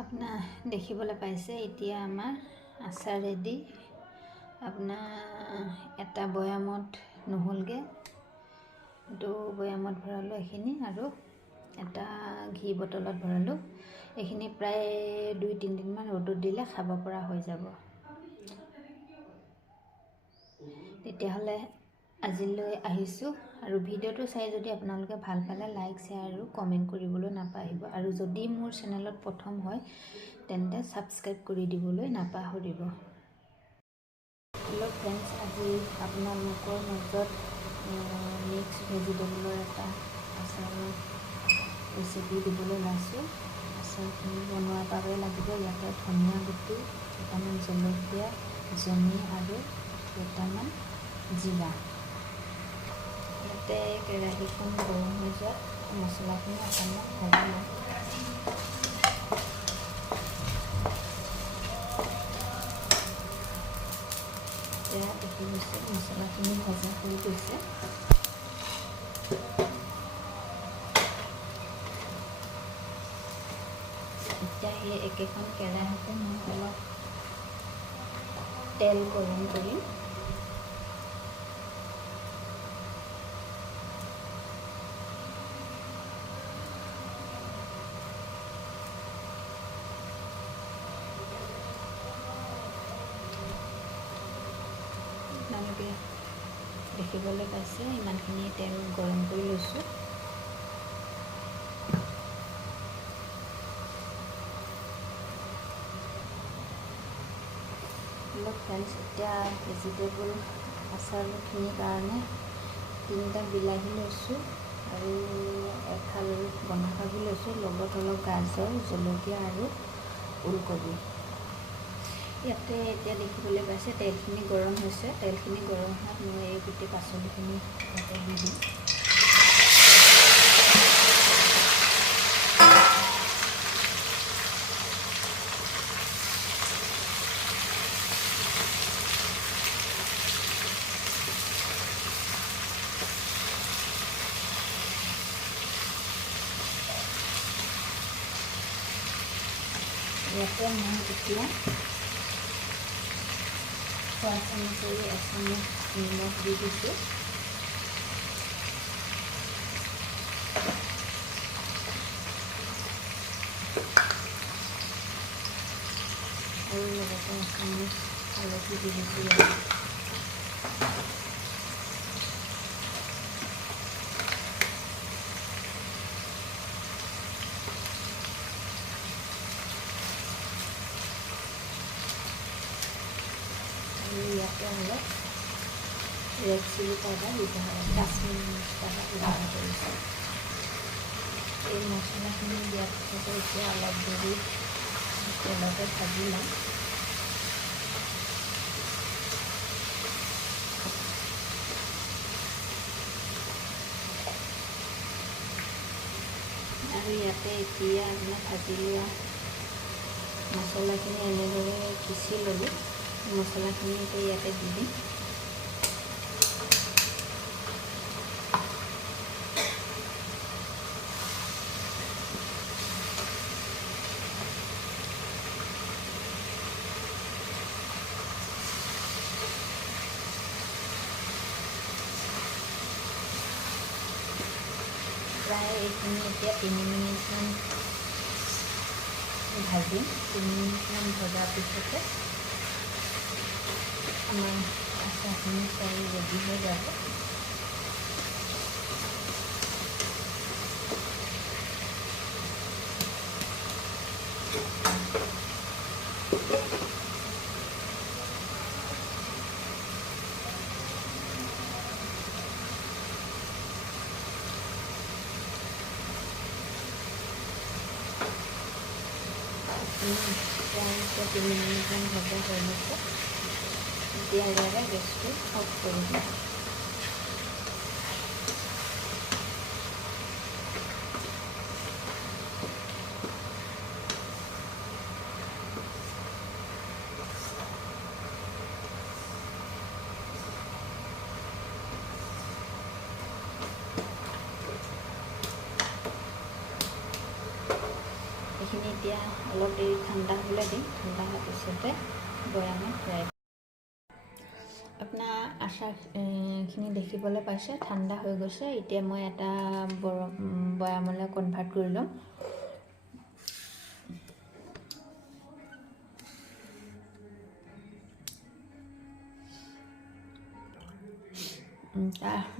আপোনাৰ দেখিবলৈ পাইছে এতিয়া আমাৰ আচাৰ ৰেডি। আপোনাৰ এটা বৈয়ামত নহ'লগৈ, এইটো বৈয়ামত ভৰালোঁ এইখিনি, আৰু এটা ঘি বটলত ভৰালোঁ। এইখিনি প্ৰায় 2-3 দিনমান ৰ'দত দিলে খাব পৰা হৈ যাব। তেতিয়াহ'লে আজিলৈ আহিছোঁ, আৰু ভিডিঅ'টো চাই যদি আপোনালোকে ভাল পালে লাইক, শ্বেয়াৰ আৰু কমেণ্ট কৰিবলৈ নাপাহৰিব। আৰু যদি মোৰ চেনেলত প্ৰথম হয় তেন্তে ছাবস্ক্ৰাইব কৰি দিবলৈ নাপাহৰিব। হেল্ল' ফ্ৰেণ্ডছ, আজি আপোনালোকৰ মাজত মিক্স ভেজিটেবলৰ এটা আচাৰৰ ৰেচিপি দিবলৈ ওলাইছোঁ। আচাৰখিনি বনোৱাৰ বাবে লাগিব ইয়াতে ধনিয়া গুটি, কেইটামান জলকীয়া, জনি আৰু কেইটামান জিৰা। ইয়াতে কেৰাহীখন গৰম হৈ যোৱাত মছলাখিনি অকণমান ভাজি লওঁ। এতিয়া দেখি গৈছে মছলাখিনি ভজা হৈ গৈছে। এতিয়া সেই একেখন কেৰাহীতে মই অলপ তেল গৰম কৰিম। আপোনালোকে দেখিবলৈ পাইছে ইমানখিনি তেল গৰম কৰি লৈছোঁ। হেল্ল' ফ্ৰেণ্ডছ, এতিয়া ভেজিটেবল আচাৰখিনিৰ কাৰণে 3টা বিলাহী লৈছোঁ আৰু এফাল বন্ধাকবি লৈছোঁ, লগত অলপ গাজৰ, জলকীয়া আৰু ওলকবি। ইয়াতে এতিয়া দেখিবলৈ পাইছে তেলখিনি গৰম হৈছে। তেলখিনি গৰম হোৱাত মই এই গোটেই পাচলিখিনি ইয়াতে দি দিম। ইয়াতে মই এতিয়া সোৱাদ অনুসৰি 1 চামুচ নিমখ দি দিছোঁ। আৰু লগতে 1 চামুচ হালধি দি দিছোঁ ইয়াত। আৰু ইয়াতে অলপ ৰেড চিলি পাউডাৰ কাশ্মীৰী মিৰ্চ পাউডাৰ ব্যৱহাৰ কৰিছোঁ। এই মছলাখিনি দিয়াৰ পিছতে এতিয়া অলপ দেৰি তেলতে ভাজি লওঁ। আৰু ইয়াতে এতিয়া মই ভাজি লোৱা মছলাখিনি এনেদৰে পিচি ল'লোঁ। মছলাখিনি এতিয়া ইয়াতে দি দিম। প্ৰায় এইখিনি এতিয়া 3 মিনিটমান ভাজিম। 3 মিনিটমান ভজাৰ পিছতে আমাৰ আচাৰখিনি প্ৰায় ৰেডি হৈ যাব। প্ৰায় 3 মিনিটমান ভজা হৈ গৈছে। এতিয়া ইয়াৰে গেছটো অফ কৰি দিম। এইখিনি এতিয়া এতিয়া অলপ দেৰি ঠাণ্ডা হ'বলৈ দিম। ঠাণ্ডা হোৱাৰ পিছতে বৈয়ামত ভৰাই দিম। আপোনাৰ আচাৰখিনি দেখিবলৈ পাইছে ঠাণ্ডা হৈ গৈছে। এতিয়া মই এটা বৈয়ামলৈ কনভাৰ্ট কৰি ল'ম।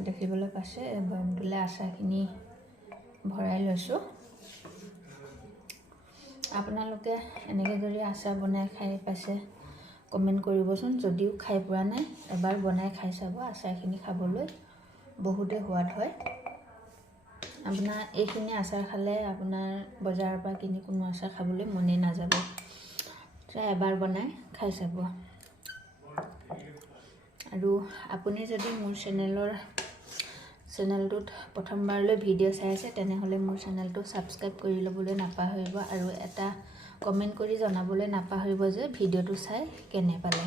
দেখিবলৈ পাইছে বৈয়ামটোলৈ আচাৰখিনি ভৰাই লৈছোঁ। আপোনালোকে এনেকৈ যদি আচাৰ বনাই খাই পাইছে কমেণ্ট কৰিবচোন। যদিও খাই পোৱা নাই এবাৰ বনাই খাই চাব। আচাৰখিনি খাবলৈ বহুতেই সোৱাদ হয়। আপোনাৰ এইখিনি আচাৰ খালে আপোনাৰ বজাৰৰ পৰা কিনি কোনো আচাৰ খাবলৈ মনেই নাযাব। এবাৰ বনাই খাই চাব। আৰু আপুনি যদি মোৰ চেনেলটোত প্ৰথমবাৰলৈ ভিডিঅ' চাই আছে তেনেহ'লে মোৰ চেনেলটো ছাবস্ক্ৰাইব কৰি ল'বলৈ নাপাহৰিব আৰু এটা কমেণ্ট কৰি জনাবলৈ নাপাহৰিব যে ভিডিঅ'টো চাই কেনে পালে।